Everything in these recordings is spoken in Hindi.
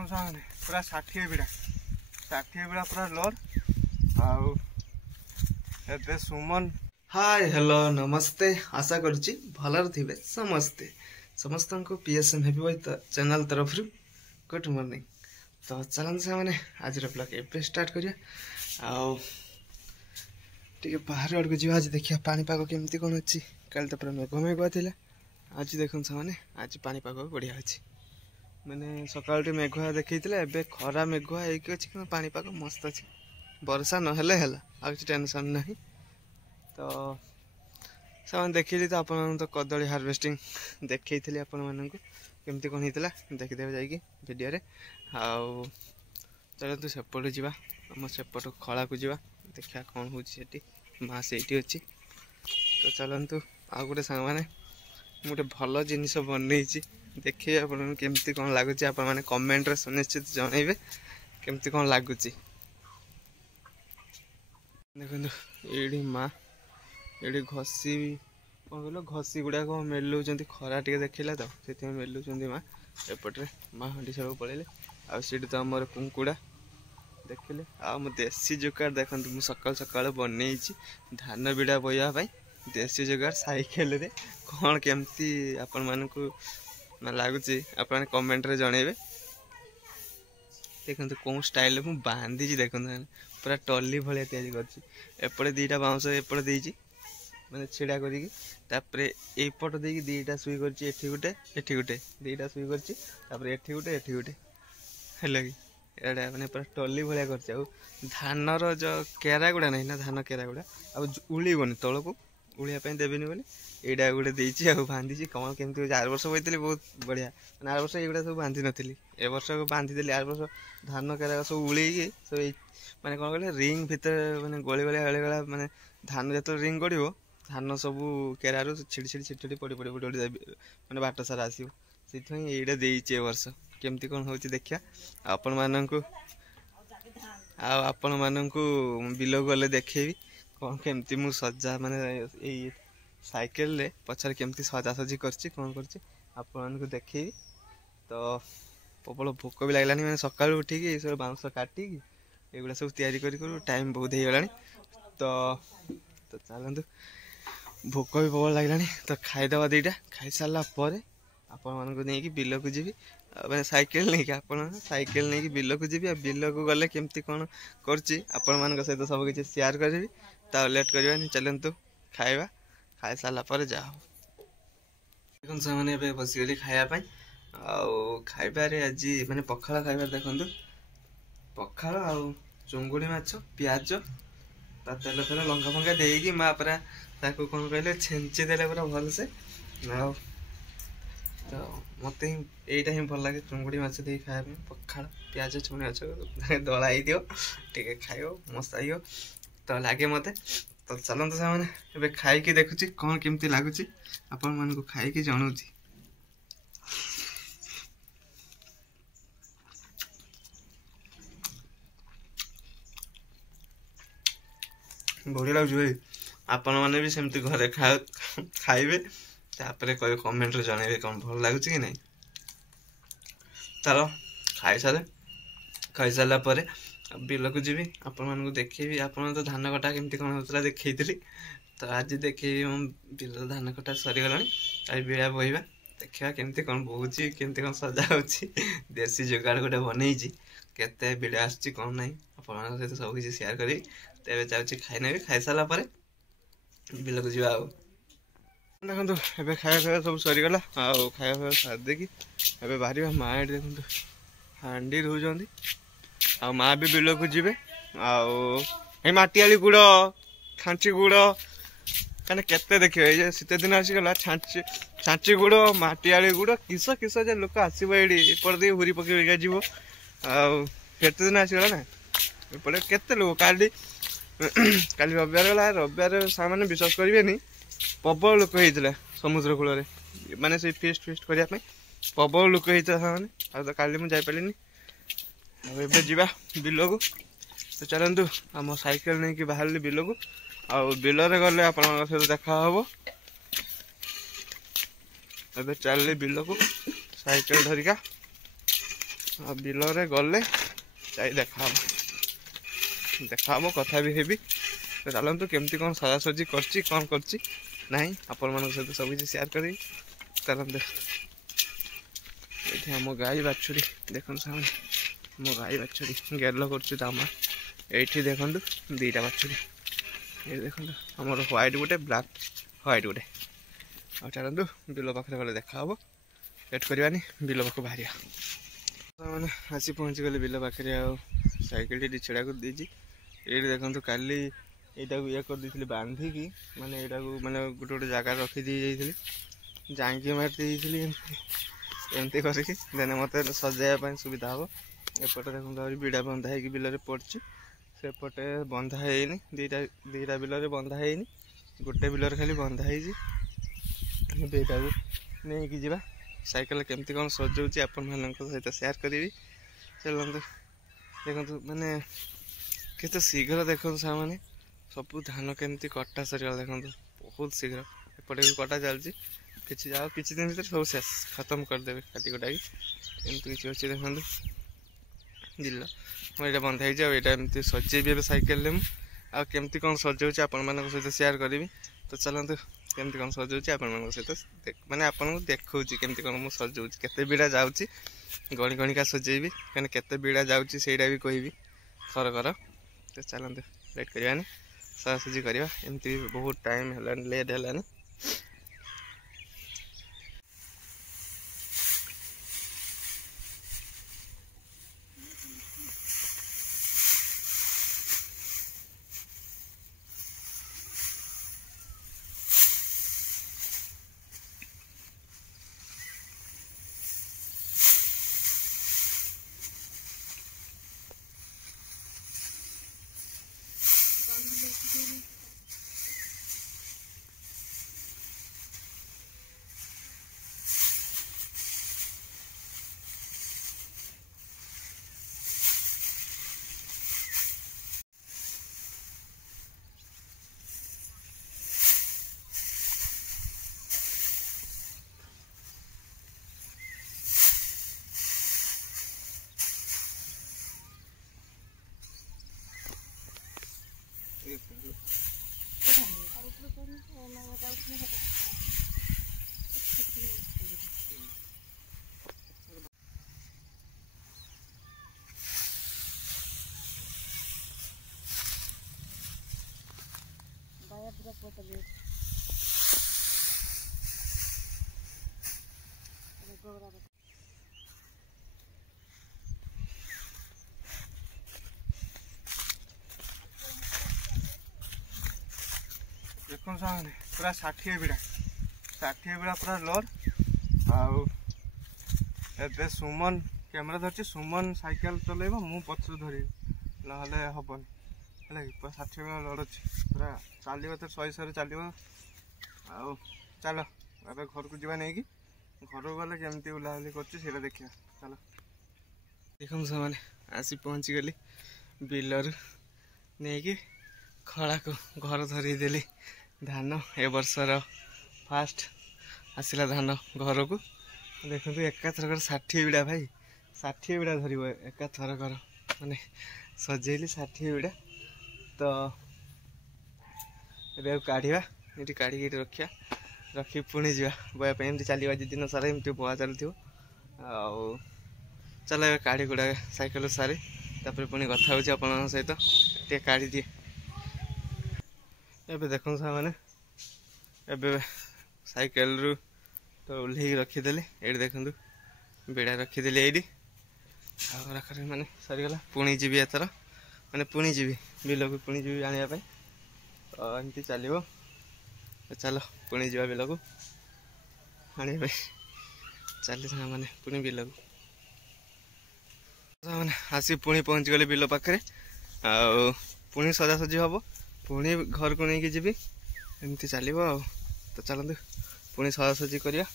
देखो सामने पूरा 60 बिड़ा पूरा लोड आउ एबे सुमन। हाय हेलो नमस्ते, आशा करुच्ची भलर थे समस्ते समस्त को पीएसएम हैप्पी बॉय चैनल तरफ गुड मॉर्निंग। तो चलते से मैंने आज ब्लॉग एवं स्टार्ट करिया टे बाहर आड़ को जी। आज देखिए पानीपाग केमती कौन अच्छी कल तो पूरा मेघ मेघुआ था। आज देखो से आज पानीपाग बढ़िया अच्छी मैंने सकाल मेघुआ देखी एवं खरा मेघुआ होगी अच्छी कि पानीपाग मस्त अच्छी वर्षा नहेले है आ कि टेंशन ना। तो से देखी तो आप तो कदली हार्वेस्टिंग देखी थी आपण मानक केमती कौन होता देखीदेवे जाइए आउ चलते सेपट जावा आम सेपट खला को जावा देखा कौन हो माँ से अच्छी। तो चलतु आउ गोटे सांग मैंने गोटे भल जिनस बनई देखिए आपमती कौन लगुच आप कमेंट सुनिश्चित जनइबे केमती कौन लगुच। देखो ये माँ ये घसी कौन कह घसी गुड़ाक मेलुं खरा टे देखला तो से मेलुं माँ एपटे माँ हंडी सब पड़े आठ तो आमर कुकुड़ा देखिले आ देसी जुगाड़ देखो मुझे सकाल सकाल बनई धान बिड़ा बोवाई देसी जुगाड़ साइकेल रे कौन केमती आपण मानक लगुच आप कमेंट रे जनइबे। देखो कौन स्टाइल मुझे बांधी देखो पूरा टली भाया तैयारी करपटे दीटा बाउंस एपटे देती मैंने छिड़ा कर एपट देकी दीटा सुई कर गोटे दीटा सुई कर गोटे है कि मैंने पूरा टली भाया कर धानर जो केरा गुड़ा नहीं ना धान केरा गुड़ा उड़ीबनी तौक उड़ापी देवेनि बोली यहाँ गोटे देती बांधी कौन केमती आर वर्ष बोती बहुत बढ़िया मैंने आर वर्ष ये सब बांधी नी ए वर्ष बांधीदेली आर वर्ष धान केरा सब उड़ेगी सब मैंने कौन कहले रिंग भितर मैंने गली गलिया मैंने धान जो रिंग गड़ो धान सब केरारू छिड़ी पड़ी मैंने बाट सारा आसो से देती ए वर्ष केमती कौन हो देखिया आपण मानक बिल गले देखेबी कौन केमती मु सजा माने यही साइकेल रे पछार केमती सजासजी करछि कौन करछि आपण देखेबी। तो प्रबल भोक भी लगलानी मैंने सकाळु उठिकी सब बाउंस काटिकी एगुड़ा सब तैयारी करू टाइम बहुत हो गलानी। तो चलतु भोक भी प्रबल लगलानी तो खाईदबा दीटा खाई सारा पर आपण मानक नहीं बिल को जी मैंने साइकेल नहीं कि साइकेल नहीं बिल को जी बिल को गले केमती कौन कर सहित सब किसी शेयर करी तो लेट करवानी। चलतु खाଇବା खाई सारा पर जाओ देखो से बसगली खायापाई खाइबारे आज मैंने पखाड़ खाइबार देखो पखाड़ आउ चुंगुड़ी माछ पियाज तेल फेल लंका फंका देकी माँ पूरा ताकू कौन कहले छेंची देले पूरा भल से आ तो मत यहीटा ही भल लगे चुंगुड़ी माछ दे खाया पखाड़ पियाज चुंगुड़ी माछ दला टे खाइब मस्त आइयो तो लगे मत। तो चलते से खाई देखुची कौन केमती लगुच आपण मानक खाई जनाऊँ बढ़िया लगे आपण मैंने भी सेमती घरे खाइबे तापर कहे कमेंट रे जनइबे कौन भल लगुच कि नहीं। चलो खाई सारा पर बिल को जी आपण मानक देखी आप तो धान कटा केमती कौन होता देखी तो आज देखी बिल धान कटा सरीगला आज बिड़ा बोवा देखा केमती कौन बोची केमती कौन सजा हो देसी जुगाड़ गोटे बनई केते बिड़ा आसुची कौन नहीं आप सहित सब किसी शेयर करी तेरे जाऊँगी खाई नेबी खाई सारा पर बिल को जा देखो ए खाया सब सरीगला खाया सारिदेकी ए बाहर माँ ये देखो हांडी रोज आ माँ भी बिल को जी आटी गुड़ छांची गुड़ कहीं केते देखिए ये शीत दिन आसीगला छांची गुड़ माटी गुड़ किस किस लोक आसो ये हुरी पकड़ जीव आते दिन आसीगला ना एपटे केते लोक काली रविवार गला रविवार सामान्य विश्वास करेंगे प्रबल लोक होता समुद्र कूल माने से फेस्ट करने प्रबल लोक होता तो काली मुझे जापारे ए जा बिल को। तो चलतु आम साइकेल नहीं कि बाहर बिल को बिल गले आप सहित देखा हम ए चल बिल को साइकेल धरिका ଆଉ ବିଲରେ ଗଲେ ଯାଇ ଦେଖାହବ କଥା ବି ହେବି। ତ ଚାଲନ୍ତୁ କେମିତି କ'ଣ ସଜାସଜି କରିଛି କ'ଣ କରିଛି ନାହିଁ ଆପଣମାନଙ୍କ ସହିତ ସବୁ କିଛି ସେୟାର କରିବି। ଚାଲନ୍ତୁ ଏଇଠି ଆମ ଗାଈ ବାଛୁରୀ ଦେଖନ୍ତୁ ସେମାନେ, ଆମ ଗାଈ ବାଛୁରୀ ଗେଲ କରୁଛି ତା ମା। ଏଇଠି ଦେଖନ୍ତୁ ଦୁଇଟା ବାଛୁରୀ, ଏଇଠି ଦେଖନ୍ତୁ ଆମର ହ୍ୱାଇଟ୍ ଗୋଟେ ବ୍ଲାକ୍ ହ୍ୱାଇଟ୍ ଗୋଟେ। ଆଉ ଚାଲନ୍ତୁ ବିଲ ପାଖରେ ଗଲେ ଦେଖାହବ, ଲେଟ୍ କରିବାନି ବିଲ ପାଖକୁ ବାହାରିବା। ମାନେ ଆସି ପହଞ୍ଚିଗଲେ ବିଲ ପାଖରେ। ଆଉ ସାଇକେଲଟି ଛିଡ଼ାକୁ ଦେଇଛି। ଏଇଠି ଦେଖନ୍ତୁ କାଲି ଏଇଟାକୁ ଇଏ କରିଦେଇଥିଲି ବାନ୍ଧିକି, ମାନେ ଏଇଟାକୁ ମାନେ ଗୋଟେ ଜାଗାରେ ରଖିଦେଇ ଯାଇଥିଲି, ଜାଙ୍କି ମାରି ଦେଇଥିଲି ଏମିତି କରିକି, ଦେନେ ମୋତେ ସଜାଇବା ପାଇଁ ସୁବିଧା ହେବ। ଏପଟେ ଦେଖନ୍ତୁ ଆହୁରି ବିଡ଼ା ବନ୍ଧା ହେଇକି ବିଲରେ ପଡ଼ିଛି, ସେପଟେ ବନ୍ଧା ହେଇନି। ଦୁଇଟା ବିଲରେ ବନ୍ଧା ହେଇନି, ଗୋଟେ ବିଲରେ ଖାଲି ବନ୍ଧା ହେଇଛି। ଏଇଟାକୁ ନେଇକି ଯିବା। ସାଇକେଲ କେମିତି କ'ଣ ସଜାଉଛି ଆପଣମାନଙ୍କ ସହିତ ସେୟାର କରିବି। ଚାଲନ୍ତୁ ଦେଖନ୍ତୁ ମାନେ କେତେ ଶୀଘ୍ର ଦେଖନ୍ତୁ ସାମାନେ ସବୁ ଧାନ କେମିତି କଟା ସରିଗଲା। ଦେଖନ୍ତୁ ବହୁତ ଶୀଘ୍ର ଏପଟେ ବି କଟା ଚାଲିଛି। କିଛି ଦିନ ଭିତରେ ସବୁ ଶେଷ ଖତମ କରିଦେବେ କାଟି କଟାକି। ଏମିତି କିଛି ଅଛି ଦେଖନ୍ତୁ ଜିଲ୍ଲା ମୁଁ ଏଇଟା ବନ୍ଧା ହେଇଛି। ଆଉ ଏଇଟା ଏମିତି ସଜେଇବି ଏବେ ସାଇକେଲରେ ମୁଁ। ଆଉ କେମିତି କ'ଣ ସଜାଉଛି ଆପଣମାନଙ୍କ ସହିତ ସେୟାର କରିବି। ତ ଚାଲନ୍ତୁ କେମିତି କ'ଣ ସଜାଉଛି ଆପଣମାନଙ୍କ ସହିତ ମାନେ ଆପଣଙ୍କୁ ଦେଖାଉଛି କେମିତି କ'ଣ ମୁଁ ସଜାଉଛି। କେତେ ବିଡ଼ା ଯାଉଛି ଗଣିକା ସଜେଇବି, କାହିଁକିନା କେତେ ବିଡ଼ା ଯାଉଛି ସେଇଟା ବି କହିବି ଥରକର। ତ ଚାଲନ୍ତୁ ଲେଟ୍ କରିବାନି, ସଜାସଜି କରିବା। ଏମିତି ବହୁତ ଟାଇମ୍ ହେଲାନି, ଲେଟ୍ ହେଲାନି। ଦେଖନ୍ତୁ ସାଙ୍ଗମାନେ ପୁରା 60 ବିଡ଼ା ପୁରା ଲୋଡ୍। ଆଉ ଏବେ ସୁମନ କ୍ୟାମେରା ଧରିଛି, ସୁମନ ସାଇକେଲ ଚଲେଇବ, ମୁଁ ପଛରେ ଧରିବି, ନହେଲେ ହବନି ହେଲା କି। ପୁରା 60 ବିଡ଼ା ଲୋଡ୍ ଅଛି, ପୁରା ଚାଲିବ ତ 100 ଚାଲିବ। ଆଉ ଚାଲ ଏବେ ଘରକୁ ଯିବା ନେଇକି। ଘରକୁ ଗଲେ କେମିତି ବୁଲାବୁଲି କରୁଛି ସେଇଟା ଦେଖିବା। ଚାଲ ଦେଖନ୍ତୁ ସେମାନେ ଆସି ପହଞ୍ଚିଗଲି ବିଲରୁ ନେଇକି ଖଳାକୁ ଘର ଧରେଇଦେଲି। ଧାନ ଏ ବର୍ଷର ଫାଷ୍ଟ ଆସିଲା ଧାନ ଘରକୁ। ଦେଖନ୍ତୁ ଏକାଥରକର 60 ବିଡ଼ା ଭାଇ, 60 ବିଡ଼ା ଧରିବ ଏକାଥରକର, ମାନେ ସଜେଇଲି 60 ବିଡ଼ା। ତ ଏବେ ଆଉ କାଢ଼ିବା, ଏଠି କାଢ଼ିକି ଏଠି ରଖିକି ପୁଣି ଯିବା ବୋଇବା ପାଇଁ। ଏମିତି ଚାଲିବ ଆଜି ଦିନ ସାରା, ଏମିତି ବୋଆ ଚାଲିଥିବ। ଆଉ ଚାଲ ଏବେ କାଢ଼ି କୁଡ଼ା ସାଇକେଲ ସାରି ତାପରେ ପୁଣି କଥା ହେଉଛି ଆପଣଙ୍କ ସହିତ। ଟିକେ କାଢ଼ିଦିଏ। ଏବେ ଦେଖନ୍ତୁ ସାଙ୍ଗମାନେ ଏବେ ସାଇକେଲରୁ ତ ଓହ୍ଲେଇକି ରଖିଦେଲି। ଏଇଠି ଦେଖନ୍ତୁ ବିଡ଼ା ରଖିଦେଲି ଏଇଠି। ଆଉ ରଖରେ ମାନେ ସରିଗଲା। ପୁଣି ଯିବି ଏଥର, ମାନେ ପୁଣି ଯିବି ବିଲକୁ, ପୁଣି ଯିବି ଆଣିବା ପାଇଁ। ତ ଏମିତି ଚାଲିବ। ଚାଲ ପୁଣି ଯିବା ବିଲକୁ ଆଣିବା ପାଇଁ। ଚାଲି ସାଙ୍ଗମାନେ ପୁଣି ବିଲକୁ ମାନେ ଆସି ପୁଣି ପହଞ୍ଚିଗଲି ବିଲ ପାଖରେ। ଆଉ ପୁଣି ସଜାସଜି ହବ, ପୁଣି ଘରକୁ ନେଇକି ଯିବି, ଏମିତି ଚାଲିବ ଆଉ। ତ ଚାଲନ୍ତୁ ପୁଣି ସଜାସଜି କରିବା।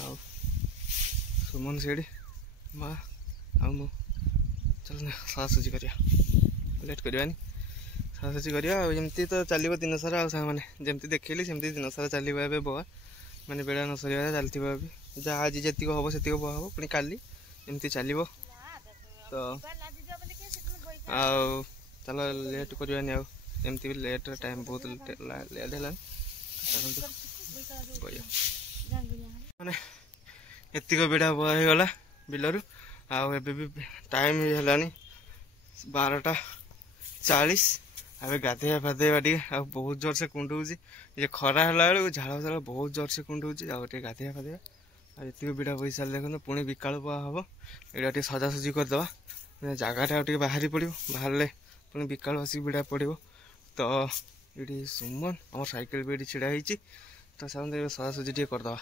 ଆଉ ସୁମନ ସେଇଠି, ମା ଆଉ ମୁଁ, ଚାଲନ୍ତୁ ସଜାସଜି କରିବା, ଲେଟ୍ କରିବାନି, ସଜାସଜି କରିବା। ଆଉ ଏମିତି ତ ଚାଲିବ ଦିନ ସାରା। ଆଉ ସାଙ୍ଗମାନେ ଯେମିତି ଦେଖେଇଲି ସେମିତି ଦିନ ସାରା ଚାଲିବ ଏବେ ବୋଆ, ମାନେ ବେଳା ନ ସରିବା ଚାଲିଥିବ। ଏବେ ଯାହା ଆଜି ଯେତିକ ହବ ସେତିକ ବୋଆ ହବ, ପୁଣି କାଲି एमती चलो तो आउ चलो लेट करवानी आमती भी लेट टाइम बहुत लेट है मैंने एतिक बिड़ा बुआ हो गला बिलरू आउ भी टाइम है 12:40 आवे गाधेया फाधेवा टे आ बहुत जोर से कुंडूची ये खरा है बेलू झाड़ झाड़ बहुत जोर से कुंडूची आगे गाधेया फाधेवा आती बिड़ा बही सारे देखो पुणी विकाल बुआ हम ये सजासजी करदे जगटा टे बाहरी पड़ो बाहर पुणी विकाल आसिक बिड़ा पड़ो तो ये सुमन आम साइकेल भी ये छिड़ा तो सामने सजासजी टे करदे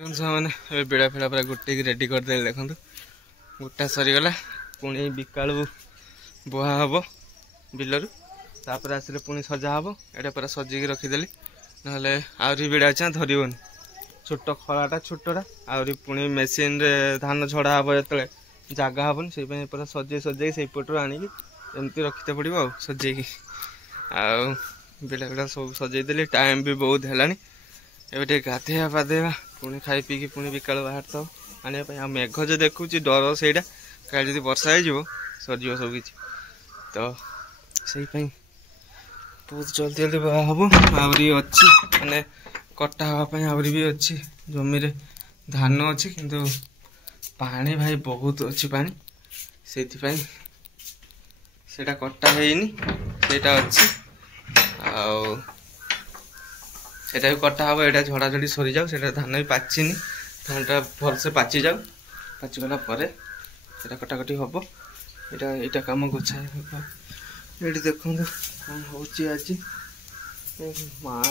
मैंने बेड़ा फेड़ा पूरा गोटे रेडी करदे देखो गोटा सरीगला पुणी विकालू बुहा हम बिलरू तापर आसिले पुणी सजा हम एटा पूरा सजेक रखीदेली ना आहरी बेड़ा अच्छे धरबनी छोट खराटा छोटा आहरी पुणी मेसीन रे धान झड़ा हम जो जगह हेनी से पूरा सजे सजे से पटू आणिकी एमती रखीते पड़ो सजेकी बेड़ा बेड़ा सब सजेदेली टाइम भी बहुत है एवं गाधेया पाधेवा पुणी खाई पीकी पुणी विकाल बाहर तो आने आ मेघ जो देखुची डर से कहीं वर्षा हो सरजीव सब किसी तो से बहुत जल्दी जल्दी बुआ हम आहरी अच्छी माने कटा हाँपाई आहरी भी अच्छी जमी रे धान अच्छी किंतु पानी भाई बहुत अच्छी पानी से कटा हैनी सेटा अच्छी आटा भी कटा हम यहाँ झड़ा झड़ी सरी जाऊ से धान भी पाचिनी धानटा भलसे पाचि जाऊ पाचिगला कटाकटी हम यहाँ कम गोछा ये देखो कौन हो आज माँ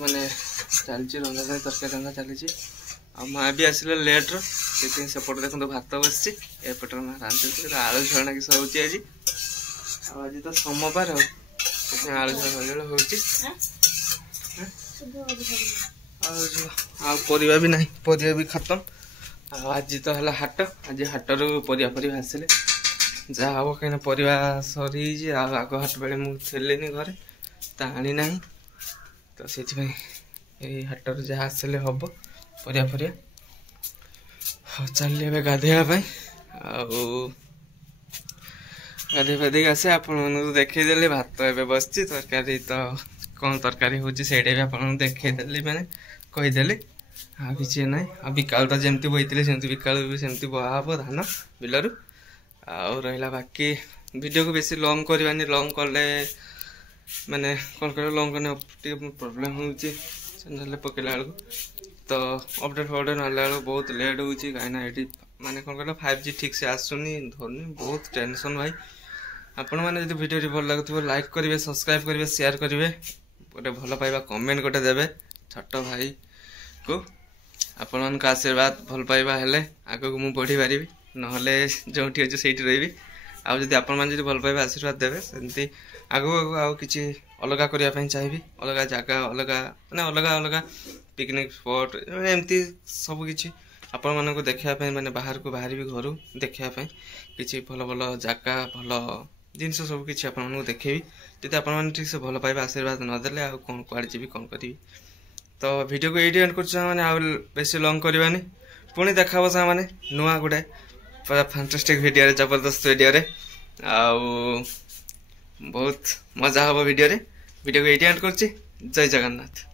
माने चलती रंधा तरकारी रंधा चली माँ भी आसिले लेट्र से सेपटे देखो भात बस एपटे माँ रांधि आलू झरना किस होची आज तो सोमवार आलू झरना हो परिवा भी नहीं परिवा भी खत्म आज तो है हाट आज हाटर परिवा परिवा आसिले जहाँ हम कहीं परिवा सरी आग हाट बेले मुझे घरे तो आनी ना तो से हाटर जहाँ आसिले हम परिवा परिवा चलिए गाधेवाई गाधे फाधे आसे आप देखईदेली भात ए बस तरकारी तो कौन तरकारी हो आप देखईदेली मैंने कहीदेली आ कि ना आ विकाल तो जमती बोते सेमती विकाल भी सेमती बुआ हम धान बिलरू आउ रहा बाकी वीडियो को बेसी लंग करवानी लंग कले माने कौन कर लंग करने प्रोब्लेम हो चैनल पकेला बेलू तो अपडेट फपडेट ना बहुत लेट हो कहीं माने कौन कर 5G ठीक से आसुनी धरनी बहुत टेंशन भाई आपण मैंने जो वीडियो भल लगुव लाइक करेंगे सब्सक्राइब करेंगे शेयर करेंगे गोटे भल पाइबा कमेंट गोटे देवे छोट भाई को आपण मान का आशीर्वाद भल पाइबा हेले आगो को मु बढ़ी पारिबी नहले जोठी अछि सेठी रहिबी आ जदि आपण मान जदि भल पाइबा आशीर्वाद देबे सेंती आगो आउ किछि अलगा करिया पई चाहिबी अलगा जागा अलगा माने अलगा अलगा पिकनिक स्पॉट एमती सब किछि आपण मान को देखिया पई माने बाहर को बाहर भी घरु देखिया पई किछि भल भल जागा भल जिनस सब किछि आपण मान को देखेबी जदि आपण मान ठीक से भल पाइबा आशीर्वाद न देले आ कोन क्वाड जीबी कोन करिबी तो वीडियो को एडी एंड करछ माने आ बेसी लॉन्ग करबानी पुणी देखाबो सा माने नुआ गुडे पूरा फैंटास्टिक वीडियो रे जबरदस्त वीडियो रे आ बहुत मजा हबो वीडियो को एडी एंड करछि जय जगन्नाथ।